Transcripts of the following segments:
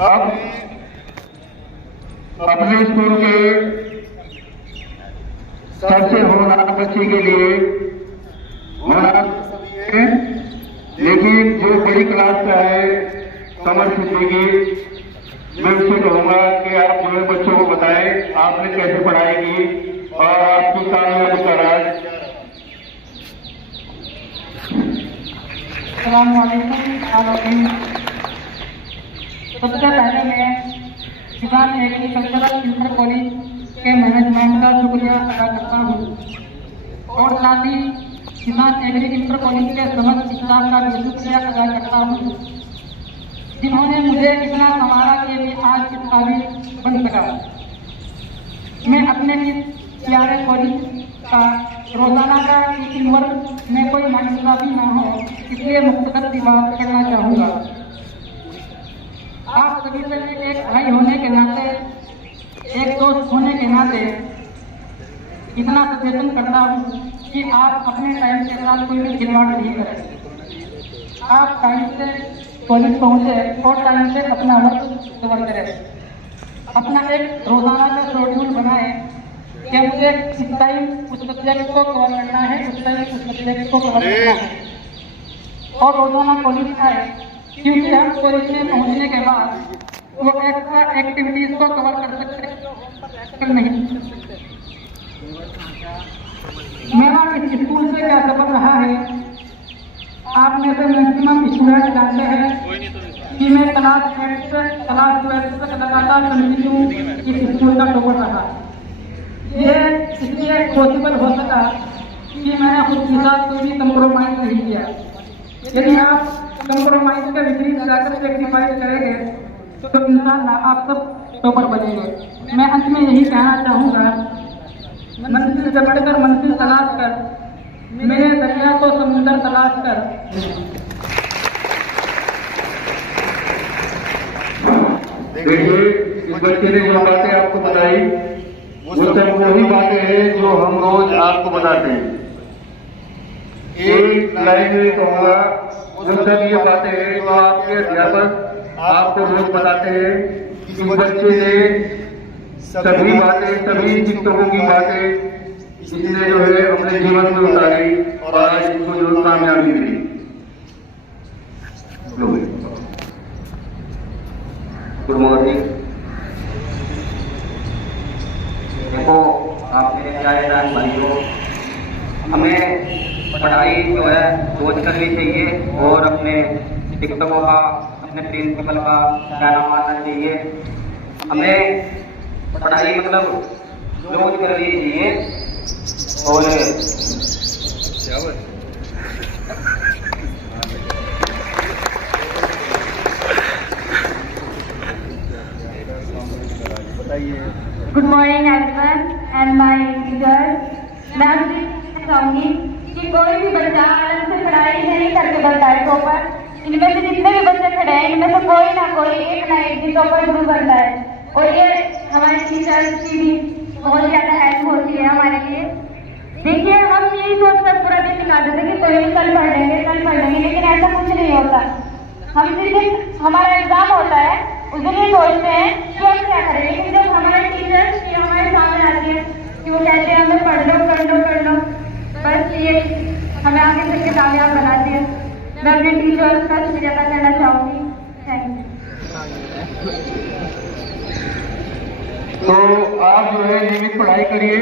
अब अपने स्कूल के सबसे होनहार बच्चे के लिए लेकिन जो बड़ी क्लास का है कमर सिद्दीकी, मैं उससे कहूंगा कि आप जो बच्चों को बताएं आपने कैसे पढ़ाई की और आपकी कामयाबी का राज। सबसे पहले मैं किसान एग्रीकल्चरल इंटर कॉलेज के मैनेजमेंट का शुक्रिया अदा करता हूँ और साथ ही किसान एग्री इंटर कॉलेज के समस्त स्टाफ का भी शुक्रिया अदा करता हूँ जिन्होंने मुझे इतना संवारा कि मैं आज इस काबिल बन सका। मैं अपने इस प्यारे कॉलेज का रोजाना का टीचिंग वर्क में कोई नाइंसाफी ना हो इसलिए मुख्तसर सी बात करना चाहूँगा। आप सभी से एक भाई होने के नाते, एक दोस्त होने के नाते इतना सचेतन करता हूँ कि आप अपने टाइम के साथ कोई भी खिलवाड़ नहीं करें। आप टाइम से कॉलेज पहुँचे और टाइम से अपना वर्क कवर करें। अपना एक रोजाना का शेड्यूल बनाए कि मुझे इस टाइम उस सब्जेक्ट को कवर करना है, उस टाइम उस सब्जेक्ट को कवर करना है और रोजाना कॉलेज आए, क्योंकि हम कॉलेज में पहुँचने के बाद वो एक्स्ट्रा एक्टिविटीज को कवर कर सकते नहीं। मेरा इस स्कूल से क्या सफर रहा है, आप में से मैक्सिमम स्टूडेंट जानते हैं कि मैं क्लास 8 से क्लास 12 तक लगातार कंटिन्यू इस स्कूल का टॉपर रहा। ये इसलिए पॉसिबल हो सका कि मैंने खुद के साथ कोई भी कंप्रोमाइज नहीं किया। यदि आप कंप्रोमाइज का विपरीत जाकर सेक्रीफाइस करेंगे तो इंशाअल्लाह आप सब टॉपर बनेंगे। मैं अंत में यही कहना चाहूँगा, मंजिल से बढ़कर मंजिल तलाश कर, मेरे दरिया को समुंदर तलाश कर। देखिए, इस बच्चे ने जो बातें आपको बताई वो सब वही बातें हैं जो हम रोज आपको बताते हैं। एक लाइन में कहूँगा, वो सब ये बातें हैं जो आपके अध्यापक आपको रोज बताते हैं कि बच्चे ने सभी बातें, सभी शिक्षकों की बातें इसने जो है अपने जीवन में उतारी और आज इसको जो कामयाबी मिली। Good morning. देखो आपने क्या है भाइयों, हमें पढ़ाई जो है रोज करनी चाहिए और अपने शिक्षकों का, अपने प्रिंसिपल का कहना मानना चाहिए। हमें पढ़ाई मतलब रोज करनी चाहिए और good morning everyone and my teacher. मैं आपसे चाहूंगी कि कोई भी बच्चा अलग से पढ़ाई नहीं करके बनता है टॉपर। इनमें से जितने भी बच्चे खड़े हैं इनमें से कोई ना कोई एक ना एक दिन टॉपर जरूर बनता है और ये हमारे टीचर्स की भी बहुत ज्यादा हेल्प होती है हमारे लिए। देखिए, हम यही सोचकर पूरा दिन निकाल देते कि कोई कल पढ़ लेंगे, लेकिन ऐसा कुछ नहीं होता। हम जिस दिन हमारा एग्जाम होता है उस दिन ये सोचते हैं कि हम क्या करें, लेकिन जब हमारे टीचर्स ये हमारे सामने आती है कि वो कहते हैं हमें पढ़ लो, बस ये हमें आगे चल के कामयाब बनाती है। मैं अपने टीचर्स का शुक्रिया अदा करना चाहूँगी। Thank you. तो आप जो है नियमित पढ़ाई करिए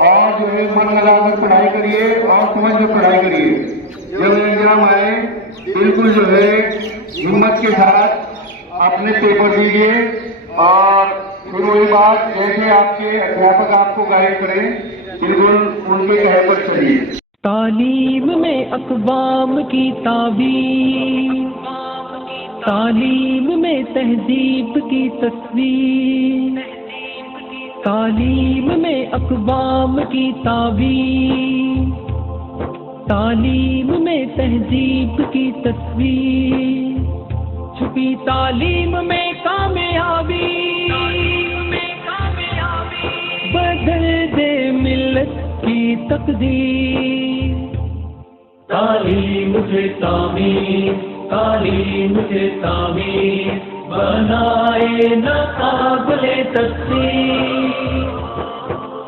और जो है मन लगाकर पढ़ाई करिए और समझ कर पढ़ाई करिए। जब एग्जाम आए बिल्कुल जो है हिम्मत के साथ अपने पेपर दीजिए और फिर वही बात जैसे आपके अध्यापक आपको गाइड करें बिल्कुल उनके कहे पर चलिए। तालीम में अक़वाम की ताबीर, तालीम में तहजीब की तस्वीर, तालीम में अक़वाम की ताबीर, तालीम में तहजीब की तस्वीर, छुपी तालीम में कामयाबी, बदल दे मिल्लत की तकदीर। तालीम से तामीर, तालीम से तामीर बनाए न काबिले तस्लीम।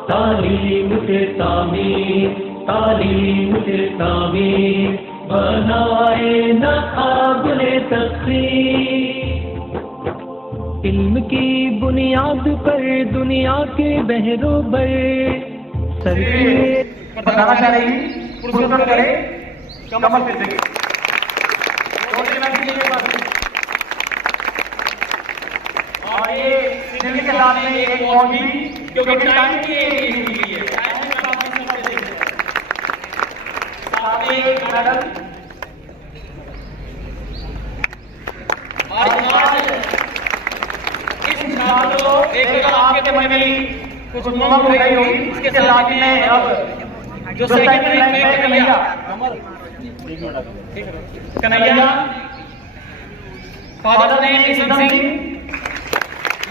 तालीम से तामीर, तालीम से तामीर बनाए न काबिले तस्लीम। इल्म की बुनियाद पर दुनिया के बहरोबर सर के बताना चाह रही पुरस्कृत करे कमल सिद्दीकी। और ये सिंगल के साथ में एक और भी, क्योंकि टाइम की है, साथ में एक मेडल। इस मिसाल को देखकर आपके मन में कुछ उमंग हो गई होगी। इसके साथ में अब जो सेकंड रैंक में Kanhaiya father name is Singh,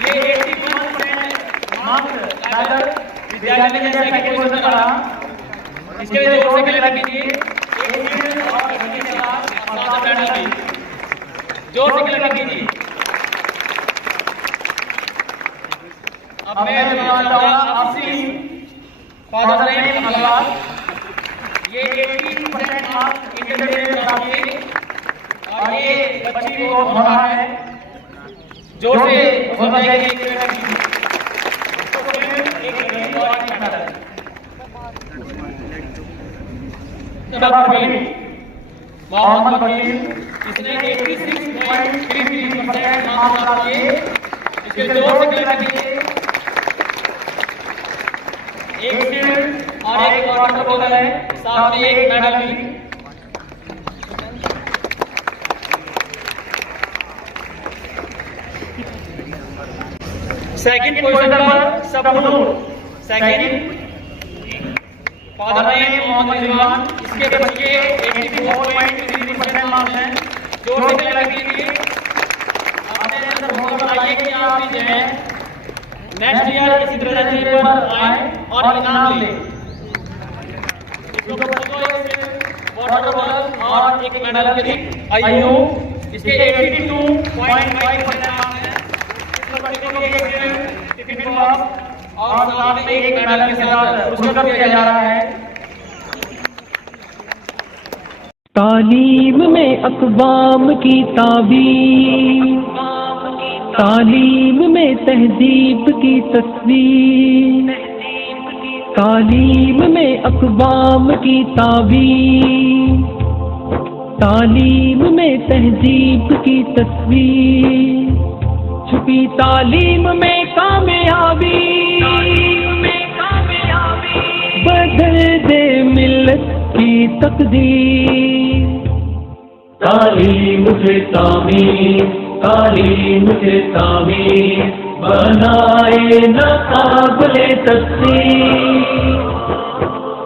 ये 81% मार्क्स लाकर विद्यालय में जैसा कि क्वेश्चन करा, इसके लिए 2 सेकंड लगेंगे। एक मिनट और घंटे के बाद सादा मेडल भी 2 सेकंड लगेंगे। अब मैं बताना चाहूंगा आपसे फादर नेम अल्लाह, ये 80% मार्क्स इंडियन में आपके, और ये बच्ची भी बहुत बड़ा है, जोर से हो जाएगी। मोहम्मद बशीर, इसने 86.33% मार्क्स प्राप्त किए। इसके 2 सेकंड लगेंगे। एक शील्ड और एक वाटर बोतल है, साथ में एक मेडल भी। सेकंड पोजीशन पर Sabnoor, second father name Mohammad Rizwan, इसके बच्चे 84.33% मार्क्स हैं। जो से लगेंगे अपने अंदर होकर आइए कि आप भी जो है नेक्स्ट ईयर इसी तरह से पर आए और इनाम ले। इसको वाटर बॉटल और एक मेडल के लिए आईयू, इसके 82.5% मार्क्स हैं। और साथ में एक मेडल के साथ पुरस्कृत किया जा रहा है। तालीम में अक़वाम की ताबीर, तालीम में तहजीब की तस्वीर, तालीम में अक़वाम की ताबीर, तालीम में तहजीब की तस्वीर। छुपी तालीम में कामयाबी, बदल दे मिल्लत की तकदीर। तालीम से तामीर, तालीम से तामीर बनाए न काबिले तस्लीम।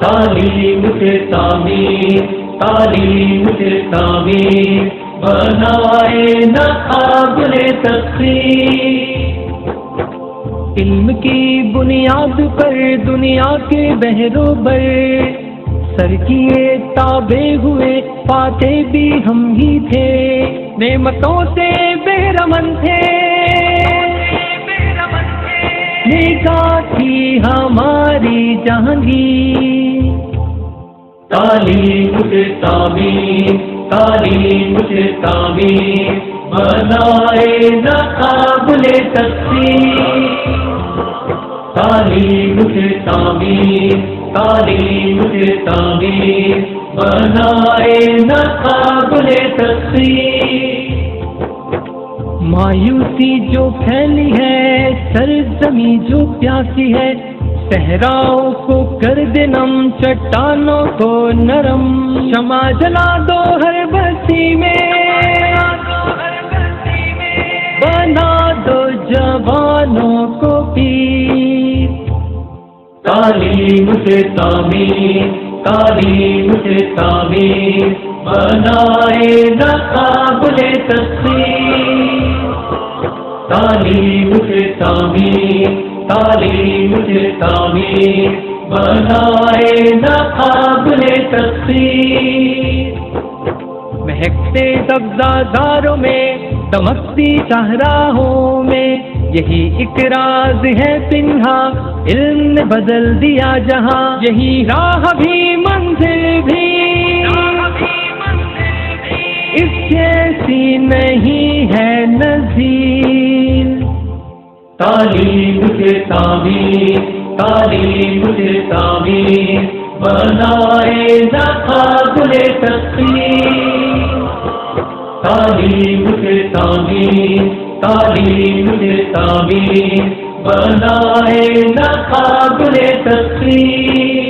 तालीम से तामीर, तालीम से तामीर बनाए न काबिले तस्लीम। इल्म की बुनियाद पर दुनिया के बहरोबर सर किए ताबे हुए पाते भी हम ही थे। नेमतों से बेरमन थे, निगाह थी हमारी जहांगीर। तालीम से तामीर, तालीम से तामीर बनाए न काबिले तस्लीम। तालीम से तामीर, तालीम से तामीर बनाए न काबिले तस्लीम। मायूसी जो फैली है, सरजमी जो प्यासी है, सहराओं को कर दे नम, चट्टानों को नरम। क्षमा जला दो हर बस्ती में, बना दो जवानों को पीर। तालीम से तामीर, तालीम से तामीर बनाए न काबिले तस्लीम। तालीम से तामीर, तालीम से तामीर बनाए न काबिले तस्लीम। महकते सब्ज़ाज़ारों में, दमकती शाहराहों में, यही एक राज है पिन्हा, इल्म ने बदल दिया जहां। यही राह भी मंजिल भी इस जैसी नहीं है नज़ीर। तालीम के तामीर, तालीम के तामीर, बनाए ना काबिले तस्वीर। तालीम के तामीर, तालीम के तामीर, बनाए ना काबिले तस्वीर।